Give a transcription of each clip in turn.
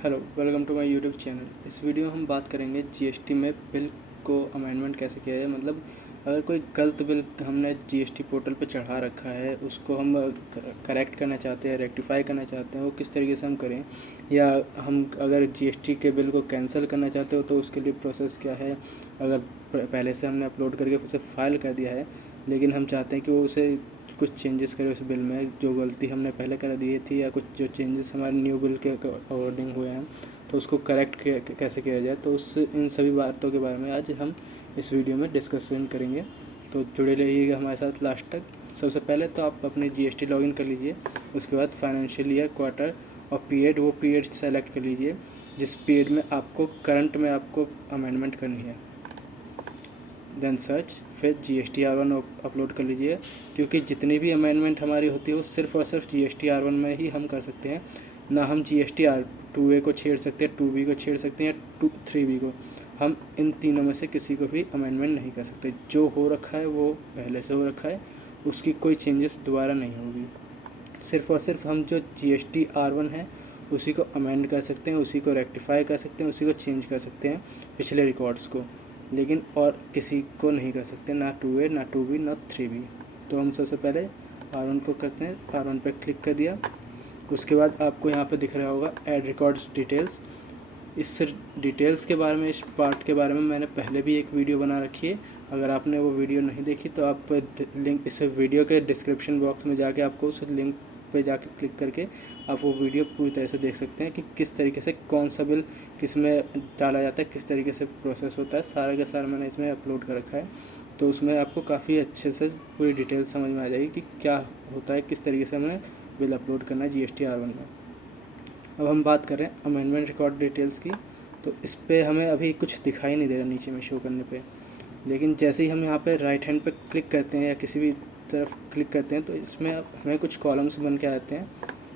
Hello, welcome to my YouTube channel. इस video में हम बात करेंगे जीएसटी में बिल को अमेंडमेंट कैसे किया जाए। मतलब अगर कोई गलत बिल हमने जीएसटी पोर्टल पे चढ़ा रखा है, उसको हम करेक्ट करना चाहते हैं, रेक्टिफाई करना चाहते हैं, वो किस तरीके से हम करें। या हम अगर जीएसटी के बिल को कैंसिल करना चाहते हो तो उसके लिए प्रोसेस क्या है। अगर पहले से हमने अपलोड करके उसे फाइल कर दिया है, लेकिन हम चाहते हैं कि वो उसे कुछ चेंजेस करें उस बिल में, जो गलती हमने पहले कर दी थी, या कुछ जो चेंजेस हमारे न्यू बिल के अकॉर्डिंग हुए हैं, तो उसको करेक्ट कैसे किया जाए। तो उस इन सभी बातों के बारे में आज हम इस वीडियो में डिस्कशन करेंगे। तो जुड़े रहिएगा हमारे साथ लास्ट तक। सबसे पहले तो आप अपने जीएसटी लॉगिन कर लीजिए। उसके बाद फाइनेंशियल ईयर, क्वार्टर और पीरियड, वो पीरियड सेलेक्ट कर लीजिए जिस पीरियड में आपको करंट में आपको अमेंडमेंट करनी है। देन सर्च, फिर GST-R1 अपलोड कर लीजिए, क्योंकि जितनी भी अमेंडमेंट हमारी होती है वो सिर्फ और सिर्फ GST-R1 में ही हम कर सकते हैं। ना हम GST-2A को छेड़ सकते हैं, 2B को छेड़ सकते हैं, या 3B को। हम इन तीनों में से किसी को भी अमेंडमेंट नहीं कर सकते। जो हो रखा है वो पहले से हो रखा है, उसकी कोई चेंजेस दोबारा नहीं होगी। सिर्फ और सिर्फ हम जो GST-R1 है उसी को अमेंड कर सकते हैं, उसी को रेक्टिफाई कर सकते हैं, उसी को चेंज कर सकते हैं, पिछले रिकॉर्ड्स को। लेकिन और किसी को नहीं कर सकते, ना 2A, ना 2B, ना 3B। तो हम सबसे पहले R1 को करते हैं। R1 पे क्लिक कर दिया। उसके बाद आपको यहाँ पे दिख रहा होगा ऐड रिकॉर्ड्स डिटेल्स। इस डिटेल्स के बारे में, इस पार्ट के बारे में मैंने पहले भी एक वीडियो बना रखी है। अगर आपने वो वीडियो नहीं देखी तो आप लिंक इस वीडियो के डिस्क्रिप्शन बॉक्स में जाके आपको उस लिंक पे जाके क्लिक करके आप वो वीडियो पूरी तरह से देख सकते हैं कि किस तरीके से कौन सा बिल किस में डाला जाता है, किस तरीके से प्रोसेस होता है। सारा का सारा मैंने इसमें अपलोड कर रखा है, तो उसमें आपको काफ़ी अच्छे से पूरी डिटेल समझ में आ जाएगी कि क्या होता है, किस तरीके से हमें बिल अपलोड करना है GST-R1 में। अब हम बात करें अमेंडमेंट रिकॉर्ड डिटेल्स की, तो इस पर हमें अभी कुछ दिखाई नहीं दे रहा नीचे में शो करने पे। लेकिन जैसे ही हम यहाँ पे राइट हैंड पे क्लिक करते हैं या किसी भी तरफ क्लिक करते हैं, तो इसमें हमें कुछ कॉलम्स बन के आते हैं,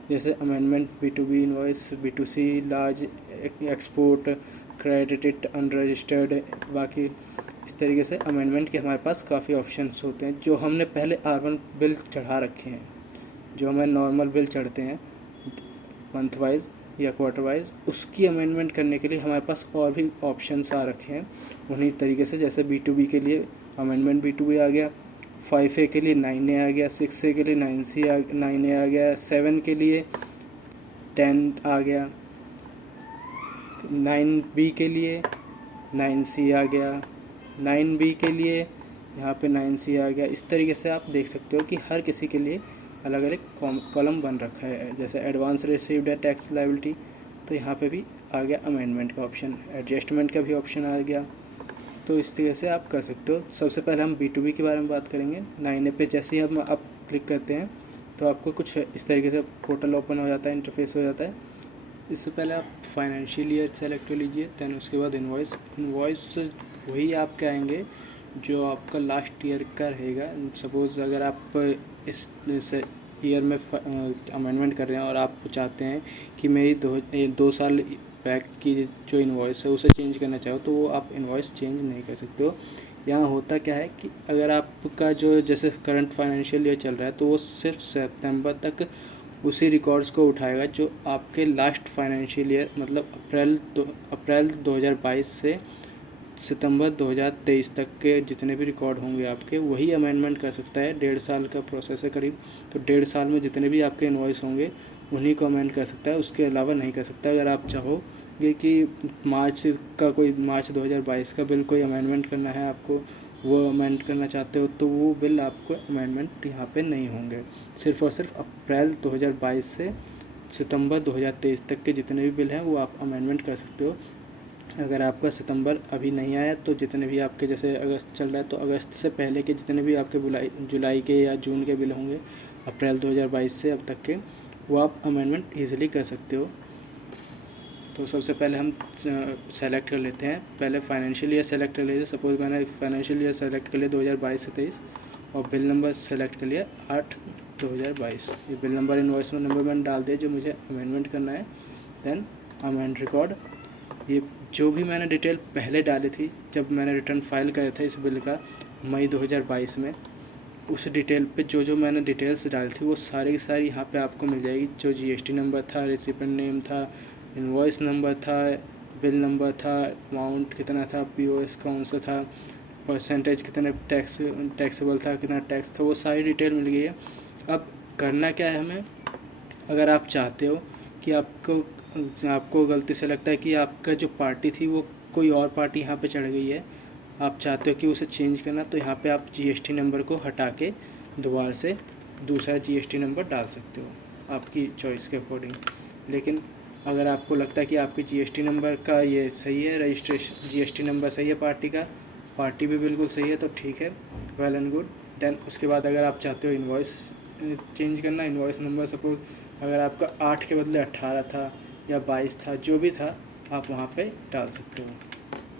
जैसे amendment, B2B invoice, B2C, large export, credited, unregistered. बाकी इस तरीके से अमेंडमेंट के हमारे पास काफ़ी ऑप्शंस होते हैं। जो हमने पहले R1 बिल चढ़ा रखे हैं, जो हमें नॉर्मल बिल चढ़ते हैं मंथ वाइज या क्वार्टर वाइज, उसकी अमेंडमेंट करने के लिए हमारे पास और भी ऑप्शंस आ रखे हैं उन्हीं तरीके से। जैसे B2B के लिए अमेंडमेंट B2B आ गया, 5A के लिए 9A आ गया, 6A के लिए 9A आ गया, 7 के लिए 10 आ गया, 9B के लिए 9C आ गया, 9B के लिए यहाँ पे 9C आ गया। इस तरीके से आप देख सकते हो कि हर किसी के लिए अलग अलग कॉलम बन रखा है। जैसे एडवांस रिसीव्ड है टैक्स लायबिलिटी, तो यहाँ पे भी आ गया अमेंडमेंट का ऑप्शन, एडजस्टमेंट का भी ऑप्शन आ गया। तो इस तरीके से आप कर सकते हो। सबसे पहले हम B2B के बारे में बात करेंगे। 9A पे जैसे ही हम आप क्लिक करते हैं तो आपको कुछ इस तरीके से पोर्टल ओपन हो जाता है, इंटरफेस हो जाता है। इससे पहले आप फाइनेंशियल ईयर सेलेक्ट कर लीजिए, दैन उसके बाद इन्वॉइस वही आपके आएंगे जो आपका लास्ट ईयर का रहेगा। सपोज़ अगर आप इस ईयर में अमेंडमेंट कर रहे हैं और आप चाहते हैं कि मेरी 2 साल बैक की जो इन्वॉइस है उसे चेंज करना चाहो, तो वो आप इन्वॉइस चेंज नहीं कर सकते हो। यहाँ होता क्या है कि अगर आपका जो जैसे करंट फाइनेंशियल ईयर चल रहा है, तो वो सिर्फ सितंबर तक उसी रिकॉर्ड्स को उठाएगा जो आपके लास्ट फाइनेंशियल ईयर, मतलब अप्रैल 2022 से सितंबर 2023 तक के जितने भी रिकॉर्ड होंगे आपके, वही अमेंडमेंट कर सकता है। 1.5 साल का प्रोसेस है करीब, तो 1.5 साल में जितने भी आपके इन्वॉइस होंगे उन्हीं को अमेंड कर सकता है, उसके अलावा नहीं कर सकता। अगर आप चाहोगे कि मार्च 2022 का बिल कोई अमेंडमेंट करना है, आपको वो अमेंड करना चाहते हो, तो वो बिल आपको अमेंडमेंट यहाँ पे नहीं होंगे। सिर्फ और सिर्फ अप्रैल 2022 से सितंबर 2023 तक के जितने भी बिल हैं वो आप अमेंडमेंट कर सकते हो। अगर आपका सितंबर अभी नहीं आया, तो जितने भी आपके, जैसे अगस्त चल रहा है, तो अगस्त से पहले के जितने भी आपके जुलाई के या जून के बिल होंगे अप्रैल 2022 से अब तक के, वो आप अमेंडमेंट ईज़िली कर सकते हो। तो सबसे पहले हम सेलेक्ट कर लेते हैं। पहले फाइनेंशियल ईयर सेलेक्ट कर लीजिए। सपोज़ मैंने फाइनेंशियल ईयर सेलेक्ट कर लिया 2022 से 23, और बिल नंबर सेलेक्ट कर लिया 8/2022। ये बिल नंबर इनवॉइस में नंबर मैंने डाल दिया जो मुझे अमेंडमेंट करना है। देन अमेंड रिकॉर्ड, ये जो भी मैंने डिटेल पहले डाली थी जब मैंने रिटर्न फाइल किया था इस बिल का मई 2022 में, उस डिटेल पे जो मैंने डिटेल्स डाली थी वो सारी की सारी यहाँ पे आपको मिल जाएगी। जो GST नंबर था, रेसिपेंट नेम था, इनवॉइस नंबर था, बिल नंबर था, अमाउंट कितना था, पीओएस कौन सा था, परसेंटेज कितने टैक्सेबल था, कितना टैक्स था, वो सारी डिटेल मिल गई है। अब करना क्या है हमें, अगर आप चाहते हो कि आपको गलती से लगता है कि आपका जो पार्टी थी वो कोई और पार्टी यहाँ पे चढ़ गई है, आप चाहते हो कि उसे चेंज करना, तो यहाँ पे आप जीएसटी नंबर को हटा के दोबारा से दूसरा जीएसटी नंबर डाल सकते हो आपकी चॉइस के अकॉर्डिंग। लेकिन अगर आपको लगता है कि आपके जीएसटी नंबर का ये सही है, रजिस्ट्रेशन जीएसटी नंबर सही है पार्टी का, पार्टी भी बिल्कुल सही है, तो ठीक है, वेल एंड गुड। देन उसके बाद अगर आप चाहते हो इनवॉइस चेंज करना, इनवॉइस नंबर सपोज अगर आपका 8 के बदले 18 था या 22 था, जो भी था आप वहाँ पे डाल सकते हो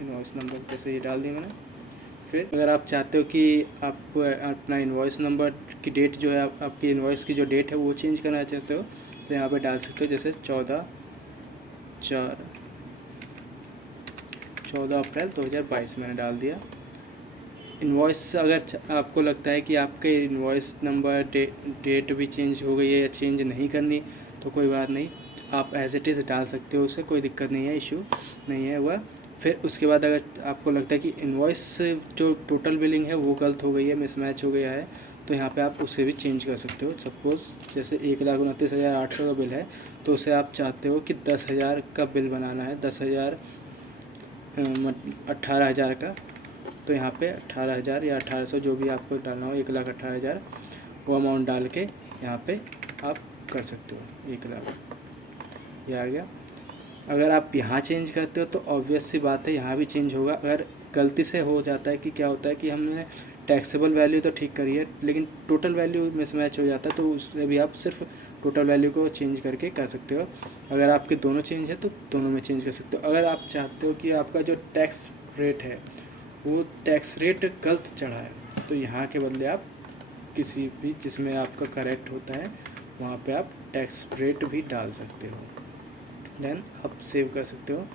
इनवॉइस नंबर, जैसे ये डाल दिया मैंने। फिर अगर आप चाहते हो कि आप अपना इनवॉइस नंबर की डेट जो है, आपकी इनवॉइस की जो डेट है वो चेंज करना चाहते हो, तो यहाँ पे डाल सकते हो, जैसे 14 अप्रैल 2022 मैंने डाल दिया। इनवॉइस अगर आपको लगता है कि आपके इनवॉइस नंबर डेट भी चेंज हो गई है या चेंज नहीं करनी, तो कोई बात नहीं, आप एज इट इज़ डाल सकते हो, उससे कोई दिक्कत नहीं है, इशू नहीं है हुआ। फिर उसके बाद अगर आपको लगता है कि इनवॉइस जो टोटल बिलिंग है वो गलत हो गई है, मिसमैच हो गया है, तो यहाँ पे आप उसे भी चेंज कर सकते हो। सपोज़ जैसे 1,29,800 का बिल है, तो उसे आप चाहते हो कि 10,000 का बिल बनाना है, 18,000 का, तो यहाँ पे 18,000 या 1,800 जो भी आपको डालना हो, 1,18,000 वो अमाउंट डाल के यहाँ पे आप कर सकते हो 1,00,000, ये आ गया। अगर आप यहाँ चेंज करते हो तो ऑब्वियस सी बात है यहाँ भी चेंज होगा। अगर गलती से हो जाता है कि क्या होता है कि हमने टैक्सेबल वैल्यू तो ठीक करी है लेकिन टोटल वैल्यू मिसमैच हो जाता है, तो उसमें भी आप सिर्फ टोटल वैल्यू को चेंज करके कर सकते हो। अगर आपके दोनों चेंज है तो दोनों में चेंज कर सकते हो। अगर आप चाहते हो कि आपका जो टैक्स रेट है वो टैक्स रेट गलत चढ़ा है, तो यहाँ के बदले आप किसी भी जिसमें आपका करेक्ट होता है वहाँ पे आप टैक्स रेट भी डाल सकते हो। देन आप सेव कर सकते हो,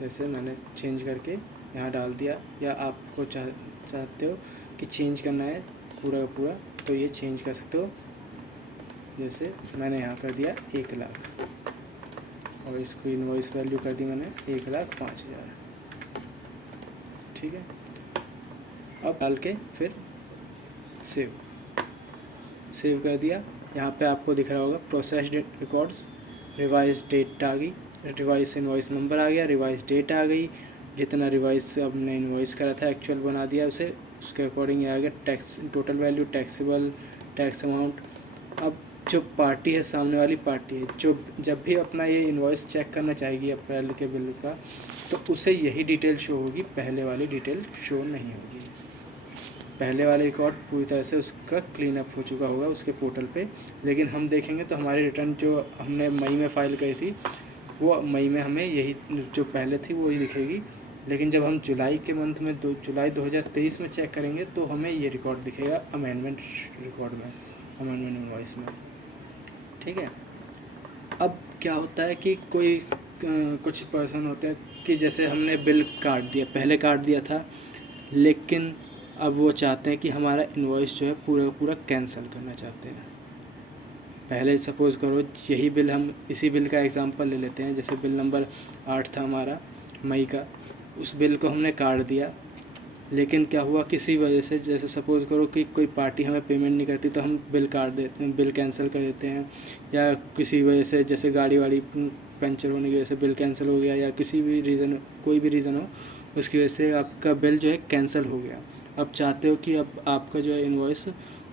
जैसे मैंने चेंज करके यहाँ डाल दिया। या आपको चाहते हो कि चेंज करना है पूरा का पूरा, तो ये चेंज कर सकते हो, जैसे मैंने यहाँ कर दिया 1,00,000 और इसको इनवॉइस वैल्यू कर दी मैंने 1,05,000, ठीक है। अब डाल के फिर सेव कर दिया। यहाँ पे आपको दिख रहा होगा प्रोसेस रिकॉर्ड्स, रिवाइज डेट आ गई, रिवाइज इनवॉइस नंबर आ गया, रिवाइज डेट आ गई, जितना रिवाइज हमने इनवॉइस करा था एक्चुअल बना दिया उसे, उसके अकॉर्डिंग आ गया tax total value, taxable, tax amount. अब जो पार्टी है, सामने वाली पार्टी है, जो जब भी अपना ये इनवॉइस चेक करना चाहेगी अप्रैल के बिल का, तो उसे यही डिटेल शो होगी, पहले वाली डिटेल शो नहीं होगी। पहले वाले रिकॉर्ड पूरी तरह से उसका क्लीन अप हो चुका होगा उसके पोर्टल पे, लेकिन हम देखेंगे तो हमारी रिटर्न जो हमने मई में फ़ाइल करी थी वो मई में हमें यही जो पहले थी वो ही दिखेगी। लेकिन जब हम जुलाई के मंथ में जुलाई 2023 में चेक करेंगे तो हमें ये रिकॉर्ड दिखेगा अमेंडमेंट रिकॉर्ड में, अमेंडमेंट इनवॉइस में, ठीक है। अब क्या होता है कि कुछ पर्सन होते हैं कि जैसे हमने बिल काट दिया, पहले काट दिया था, लेकिन अब वो चाहते हैं कि हमारा इनवॉइस जो है पूरा का पूरा कैंसिल करना चाहते हैं। पहले सपोज़ करो यही बिल, हम इसी बिल का एग्जांपल ले लेते हैं, जैसे बिल नंबर 8 था हमारा मई का, उस बिल को हमने काट दिया, लेकिन क्या हुआ किसी वजह से, जैसे सपोज़ करो कि कोई पार्टी हमें पेमेंट नहीं करती तो हम बिल काट देते हैं, बिल कैंसिल कर देते हैं, या किसी वजह से जैसे गाड़ी वाड़ी पंचर होने की वजह से बिल कैंसिल हो गया, या किसी भी रीज़न, कोई भी रीज़न हो उसकी वजह से आपका बिल जो है कैंसिल हो गया। अब चाहते हो कि अब आपका जो है इनवॉइस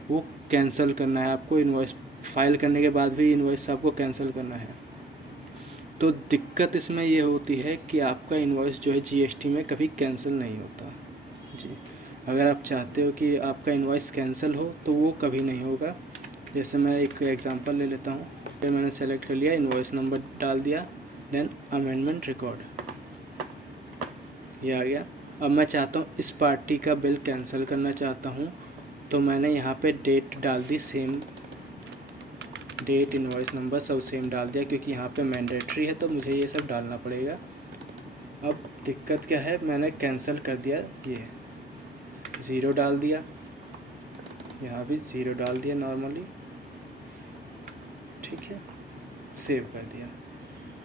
वो कैंसिल करना है, आपको इनवॉइस फाइल करने के बाद भी इनवॉइस आपको कैंसिल करना है। तो दिक्कत इसमें ये होती है कि आपका इनवॉइस जो है जीएसटी में कभी कैंसिल नहीं होता जी। अगर आप चाहते हो कि आपका इनवॉइस कैंसिल हो तो वो कभी नहीं होगा। जैसे मैं एक एग्जांपल ले लेता हूँ, फिर मैंने सेलेक्ट कर लिया, इनवॉइस नंबर डाल दिया, देन अमेंडमेंट रिकॉर्ड, ये आ गया। अब मैं चाहता हूँ इस पार्टी का बिल कैंसिल करना चाहता हूँ, तो मैंने यहाँ पे डेट डाल दी सेम, डेट इनवॉइस नंबर सब सेम डाल दिया, क्योंकि यहाँ पे मैंडेटरी है तो मुझे ये सब डालना पड़ेगा। अब दिक्कत क्या है, मैंने कैंसिल कर दिया, ये 0 डाल दिया, यहाँ भी 0 डाल दिया नॉर्मली, ठीक है, सेव कर दिया,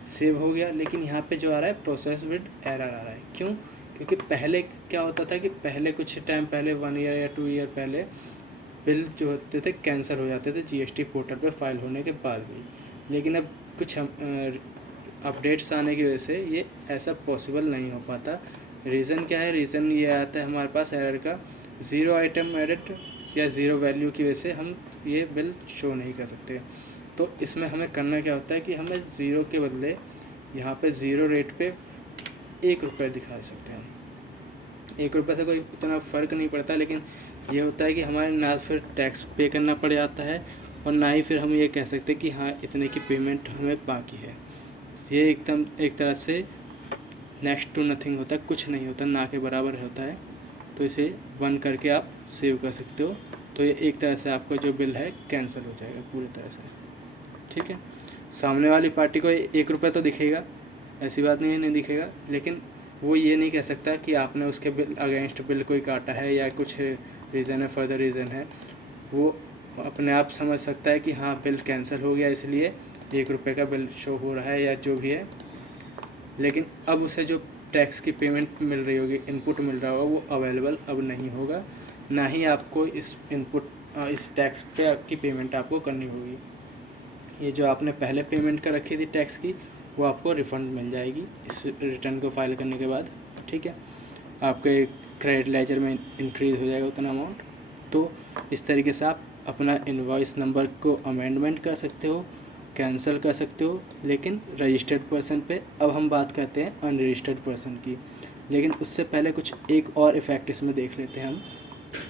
सेव हो गया। लेकिन यहाँ पे जो आ रहा है प्रोसेस विद एरर आ रहा है, क्यों? क्योंकि पहले क्या होता था कि पहले कुछ टाइम पहले 1 ईयर या 2 ईयर पहले बिल जो होते थे कैंसिल हो जाते थे जीएसटी पोर्टल पे फाइल होने के बाद भी। लेकिन अब कुछ अपडेट्स आने की वजह से ये ऐसा पॉसिबल नहीं हो पाता। रीज़न क्या है? रीज़न ये आता है हमारे पास एरर का, 0 आइटम एडिट या 0 वैल्यू की वजह से हम ये बिल शो नहीं कर सकते। तो इसमें हमें करना क्या होता है कि हमें 0 के बदले यहाँ पे 0 रेट पे 1 रुपये दिखा सकते हैं हम। 1 रुपये से कोई उतना फ़र्क नहीं पड़ता, लेकिन ये होता है कि हमारे ना फिर टैक्स पे करना पड़ जाता है और ना ही फिर हम ये कह सकते कि हाँ इतने की पेमेंट हमें बाकी है। ये एकदम एक तरह से नेक्स्ट टू नथिंग होता है, कुछ नहीं होता, ना के बराबर होता है। तो इसे 1 करके आप सेव कर सकते हो। तो ये एक तरह से आपका जो बिल है कैंसिल हो जाएगा पूरी तरह से, ठीक है। सामने वाली पार्टी को 1 रुपये तो दिखेगा, ऐसी बात नहीं दिखेगा, लेकिन वो ये नहीं कह सकता कि आपने उसके बिल अगेंस्ट बिल कोई काटा है या कुछ रीज़न है, फर्दर रीज़न है। वो अपने आप समझ सकता है कि हाँ बिल कैंसिल हो गया इसलिए 1 रुपये का बिल शो हो रहा है या जो भी है। लेकिन अब उसे जो टैक्स की पेमेंट मिल रही होगी, इनपुट मिल रहा होगा, वो अवेलेबल अब नहीं होगा, ना ही आपको इस टैक्स पे आपकी पेमेंट आपको करनी होगी। ये जो आपने पहले पेमेंट कर रखी थी टैक्स की, वो आपको रिफ़ंड मिल जाएगी इस रिटर्न को फाइल करने के बाद, ठीक है। आपके क्रेडिट लेजर में इंक्रीज़ हो जाएगा उतना अमाउंट। तो इस तरीके से आप अपना इनवॉइस नंबर को अमेंडमेंट कर सकते हो, कैंसिल कर सकते हो। लेकिन रजिस्टर्ड पर्सन पे अब हम बात करते हैं अनरजिस्टर्ड पर्सन की। लेकिन उससे पहले कुछ एक और इफ़ेक्ट इसमें देख लेते हैं हम।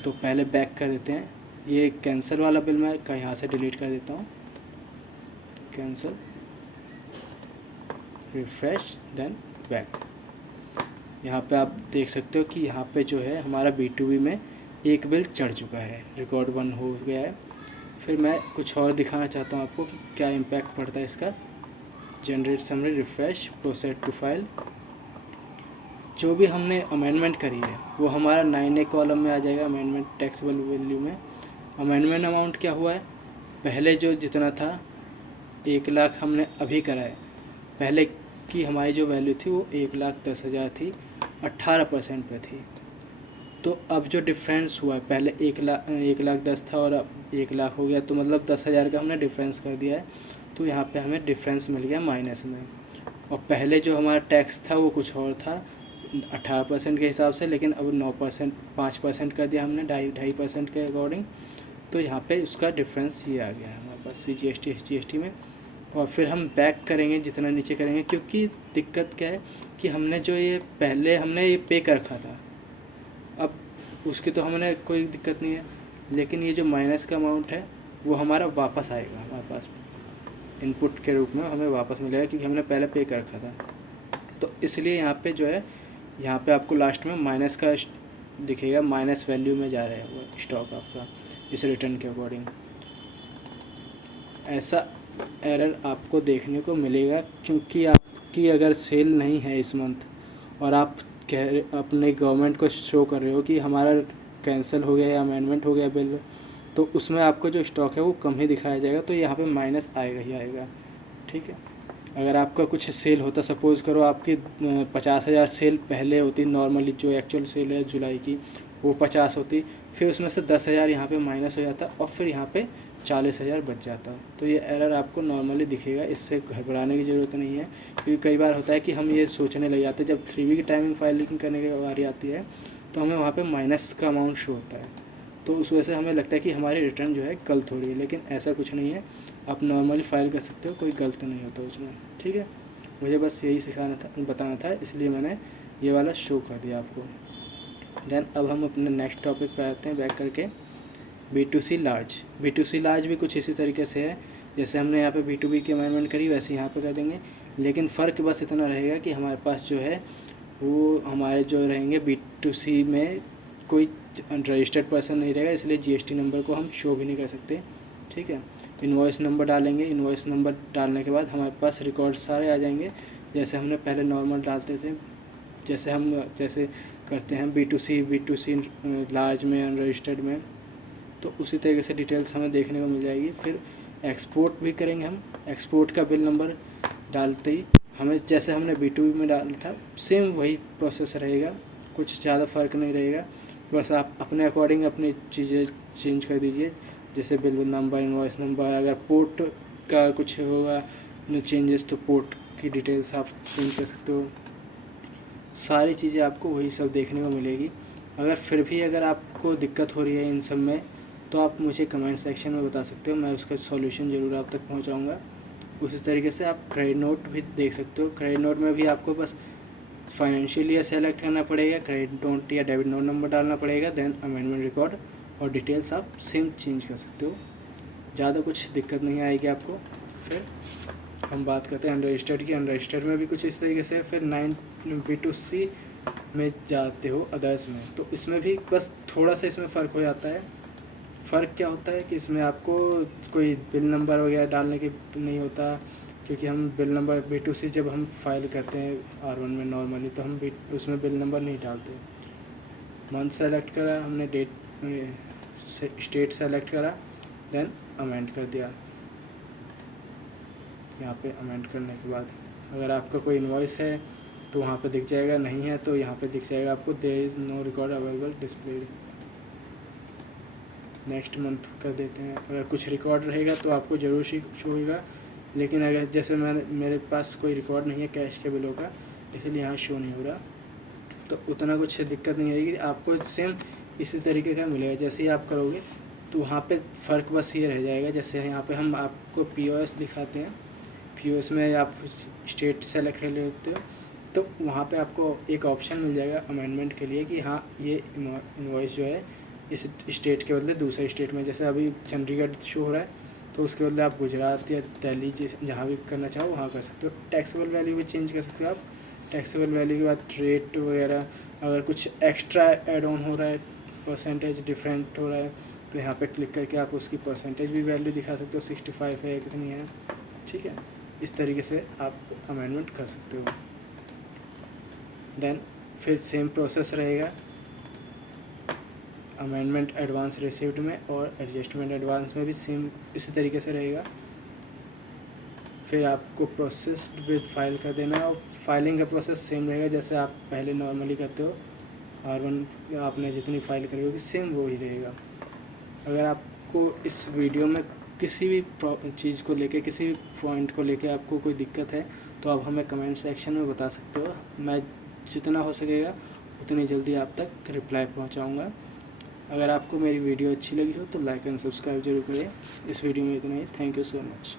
तो पहले बैक कर देते हैं, ये कैंसिल वाला बिल मैं यहाँ से डिलीट कर देता हूँ, कैंसिल, रिफ्रेश, देन बैक। यहाँ पे आप देख सकते हो कि यहाँ पे जो है हमारा B2B में एक बिल चढ़ चुका है, रिकॉर्ड 1 हो गया है। फिर मैं कुछ और दिखाना चाहता हूँ आपको कि क्या इम्पैक्ट पड़ता है इसका। Generate summary, refresh, process to file. जो भी हमने अमेंडमेंट करी है वो हमारा 9A कॉलम में आ जाएगा, अमेंडमेंट टैक्सेबल वैल्यू में। अमेंडमेंट अमाउंट क्या हुआ है? पहले जो जितना था 1 लाख हमने अभी करा है, पहले की हमारी जो वैल्यू थी वो 1,10,000 थी, 18% पे थी। तो अब जो डिफरेंस हुआ है, पहले 1,10,000 था और अब 1 लाख हो गया, तो मतलब 10,000 का हमने डिफरेंस कर दिया है। तो यहाँ पे हमें डिफरेंस मिल गया माइनस में। और पहले जो हमारा टैक्स था वो कुछ और था 18% के हिसाब से, लेकिन अब 9% 5% कर दिया हमने 2.5% के अकॉर्डिंग। तो यहाँ पे उसका डिफरेंस ये आ गया है हमारे पास CGST SGST में। और फिर हम बैक करेंगे जितना नीचे करेंगे, क्योंकि दिक्कत क्या है कि हमने जो ये पहले हमने ये पे कर रखा था, अब उसकी तो हमने कोई दिक्कत नहीं है, लेकिन ये जो माइनस का अमाउंट है वो हमारा वापस आएगा हमारे पास इनपुट के रूप में, हमें वापस मिलेगा क्योंकि हमने पहले पे कर रखा था। तो इसलिए यहाँ पे जो है, यहाँ पे आपको लास्ट में माइनस का दिखेगा, माइनस वैल्यू में जा रहा है वो स्टॉक आपका इस रिटर्न के अकॉर्डिंग। ऐसा एरर आपको देखने को मिलेगा क्योंकि आपकी अगर सेल नहीं है इस मंथ और आप अपने गवर्नमेंट को शो कर रहे हो कि हमारा कैंसिल हो गया या अमेंडमेंट हो गया बिल, तो उसमें आपको जो स्टॉक है वो कम ही दिखाया जाएगा। तो यहाँ पे माइनस आएगा ही आएगा, ठीक है। अगर आपका कुछ सेल होता, सपोज़ करो आपकी 50,000 सेल पहले होती नॉर्मली, जो एक्चुअल सेल है जुलाई की वो 50 होती, फिर उसमें से 10,000 यहाँ पे माइनस हो जाता और फिर यहाँ पे 40,000 बच जाता। तो ये एरर आपको नॉर्मली दिखेगा, इससे घबराने की ज़रूरत नहीं है। क्योंकि कई बार होता है कि हम ये सोचने लग जाते हैं, जब 3V की टाइमिंग फाइलिंग करने की बारी आती है तो हमें वहाँ पे माइनस का अमाउंट शो होता है, तो उस वजह से हमें लगता है कि हमारी रिटर्न जो है गलत हो रही है। लेकिन ऐसा कुछ नहीं है, आप नॉर्मली फाइल कर सकते हो, कोई गलत नहीं होता उसमें, ठीक है। मुझे बस यही सिखाना था, बताना था, इसलिए मैंने ये वाला शो कर दिया आपको। देन अब हम अपने नेक्स्ट टॉपिक पर आते हैं बैक करके, B2C लार्ज। B2C लार्ज भी कुछ इसी तरीके से है, जैसे हमने यहाँ पे B2B की अमेंडमेंट करी वैसे यहाँ पे कर देंगे। लेकिन फ़र्क बस इतना रहेगा कि हमारे पास जो है वो हमारे जो रहेंगे B2C में कोई रजिस्टर्ड पर्सन नहीं रहेगा, इसलिए GST नंबर को हम शो भी नहीं कर सकते, ठीक है। इनवॉइस नंबर डालेंगे, इनवॉइस नंबर डालने के बाद हमारे पास रिकॉर्ड सारे आ जाएंगे, जैसे हमने पहले नॉर्मल डालते थे, जैसे करते हैं B2C लार्ज में, अनरजिस्टर्ड में, तो उसी तरीके से डिटेल्स हमें देखने को मिल जाएगी। फिर एक्सपोर्ट भी करेंगे हम। एक्सपोर्ट का बिल नंबर डालते ही हमें जैसे हमने B2B में डाला था सेम वही प्रोसेस रहेगा, कुछ ज़्यादा फ़र्क नहीं रहेगा। बस आप अपने अकॉर्डिंग अपनी चीज़ें चेंज कर दीजिए, जैसे बिल नंबर, इनवॉइस नंबर। अगर पोर्ट का कुछ होगा चेंजेस तो पोर्ट की डिटेल्स आप चेंज कर सकते हो। सारी चीज़ें आपको वही सब देखने को मिलेगी। अगर आपको दिक्कत हो रही है इन सब में तो आप मुझे कमेंट सेक्शन में बता सकते हो, मैं उसका सॉल्यूशन ज़रूर आप तक पहुंचाऊंगा। उसी तरीके से आप क्रेडिट नोट भी देख सकते हो। क्रेडिट नोट में भी आपको बस फाइनेंशियल ईयर सेलेक्ट करना पड़ेगा, क्रेडिट नोट या डेबिट नोट नंबर डालना पड़ेगा, देन अमेंडमेंट रिकॉर्ड और डिटेल्स आप सेम चेंज कर सकते हो। ज़्यादा कुछ दिक्कत नहीं आएगी आपको। फिर हम बात करते हैं अनरजिस्टर्ड की। अनरजिस्टर्ड में भी कुछ इस तरीके से। फिर 9B2C में जाते हो अदर्स में, तो इसमें भी बस थोड़ा सा इसमें फ़र्क हो जाता है। फ़र्क क्या होता है कि इसमें आपको कोई बिल नंबर वगैरह डालने की नहीं होता, क्योंकि हम बिल नंबर B2C जब हम फाइल करते हैं R1 में नॉर्मली तो हम उसमें बिल नंबर नहीं डालते। मंथ सेलेक्ट करा हमने, डेट स्टेट सेलेक्ट करा, देन अमेंड कर दिया। यहाँ पे अमेंड करने के बाद अगर आपका कोई इनवॉइस है तो वहाँ पे दिख जाएगा, नहीं है तो यहाँ पे दिख जाएगा आपको there is no record available displayed. Next month कर देते हैं। अगर कुछ रिकॉर्ड रहेगा तो आपको ज़रूर शो होगा, लेकिन अगर जैसे मेरे पास कोई रिकॉर्ड नहीं है कैश के बिलों का, इसलिए यहाँ शो नहीं हो रहा, तो उतना कुछ दिक्कत नहीं आएगी। आपको सेम इसी तरीके का मिलेगा। जैसे ही आप करोगे तो वहाँ पे फ़र्क बस ये रह जाएगा, जैसे यहाँ पे हम आपको POS दिखाते हैं, POS में आप स्टेट सेलेक्ट कर लेते हो तो वहाँ पे आपको एक ऑप्शन मिल जाएगा अमेंडमेंट के लिए कि हाँ ये इनवॉइस जो है इस स्टेट के बदले दूसरे स्टेट में, जैसे अभी चंडीगढ़ शो हो रहा है तो उसके बदले आप गुजरात या दिल्ली जहाँ भी करना चाहो वहाँ कर सकते हो। टैक्सेबल वैल्यू भी चेंज कर सकते हो आप। टैक्सेबल वैल्यू के बाद रेट वगैरह, अगर कुछ एक्स्ट्रा एड ऑन हो रहा है, परसेंटेज डिफरेंट हो रहा है, तो यहाँ पे क्लिक करके आप उसकी परसेंटेज भी वैल्यू दिखा सकते हो, 65 है कितनी है, ठीक है। इस तरीके से आप अमेंडमेंट कर सकते हो। देन फिर सेम प्रोसेस रहेगा अमेंडमेंट एडवांस रिसिप्ट में, और एडजस्टमेंट एडवांस में भी सेम इसी तरीके से रहेगा। फिर आपको प्रोसेस विद फाइल कर देना है, और फाइलिंग का प्रोसेस सेम रहेगा जैसे आप पहले नॉर्मली करते हो। R1 आपने जितनी फाइल करी होगी सेम वो ही रहेगा। अगर आपको इस वीडियो में किसी भी चीज़ को लेके, किसी भी पॉइंट को लेके आपको कोई दिक्कत है तो आप हमें कमेंट सेक्शन में बता सकते हो। मैं जितना हो सकेगा उतनी जल्दी आप तक रिप्लाई पहुंचाऊंगा। अगर आपको मेरी वीडियो अच्छी लगी हो तो लाइक एंड सब्सक्राइब जरूर करें। इस वीडियो में इतना ही। Thank you so much.